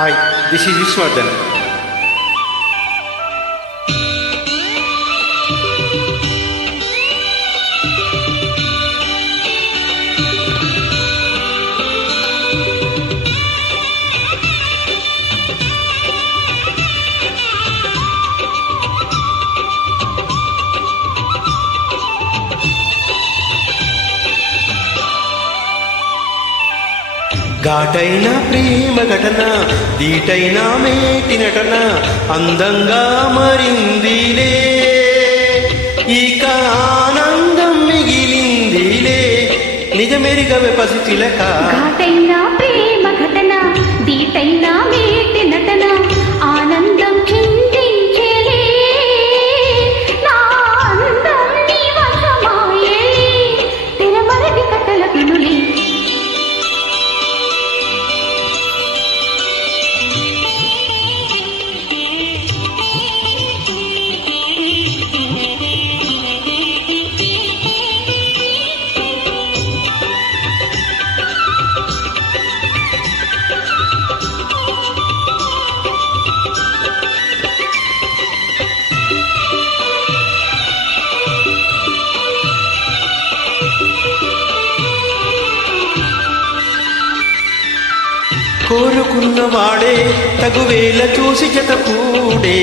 Hi, this is Vishwardhan. ఘాటైన ప్రేమ ఘటన దీటైన మేటి నటన అందంగా మరిందిలే ఇక ఆనందం మిగిలిందిలే నిజమెరిగవే పసిచిలక. ఘాటైన ప్రేమ ఘటన దీటైన మేటి నటన ఆనందం చిందించేలే నా అందం నీ వశమాయే తెరమరది కథల వినులే. కోరుకున్నవాడే తగువేల చూసి జత కూడే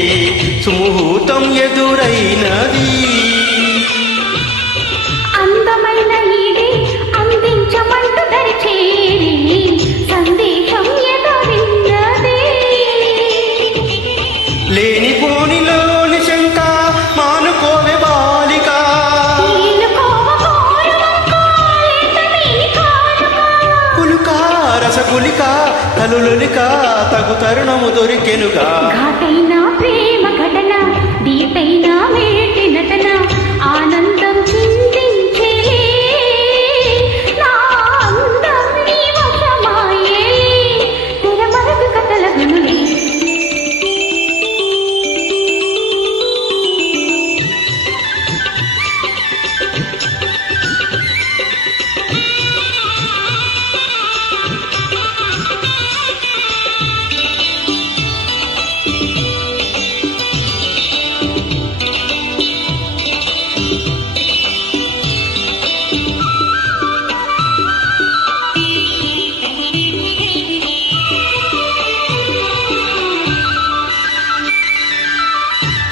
సుముహూర్తం ఎదురైనది. అందమైన ఈడే అందించమంటూ దరిచేరి సందేశం ఎదురిన్నది. లేనిపోనిలోని శంక మానుకోవే బాలిక రసగులిక కలులులిక తగు తరుణము దొరికెనుగా. ఘాటైన ప్రేమ ఘటన దీటైన మేటి నటన ఆనందం చిందించేలే నా అందం నీ వశమాయే తెరమరదు కథల వినులే.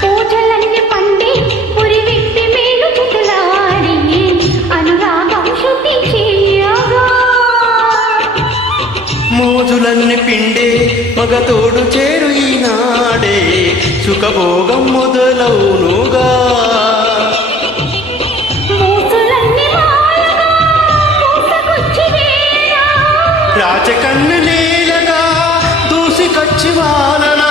పూజలన్నీ పండి పురి విప్పి మేలు చితులాడి అనురాగం శృతి చేయగా మోజులన్నీ పిండే మగతోడు చేరు ఈనాడే సుఖభోగం మొదలవునుగా. మూసులన్నీ మాయగా పూసగుచ్చి వేళ రాజకన్ను నేలగా దూసికొచ్చి వాలనా.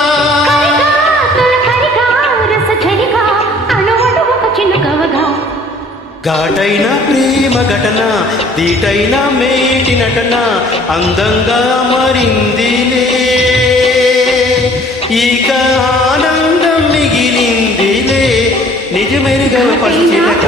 ఘాటైన ప్రేమ ఘటన దీటైన మేటి నటన అందంగా మరిందిలే ఇక ఆనందం మిగిలిందిలే నిజమెరుగవ పసిచిలక.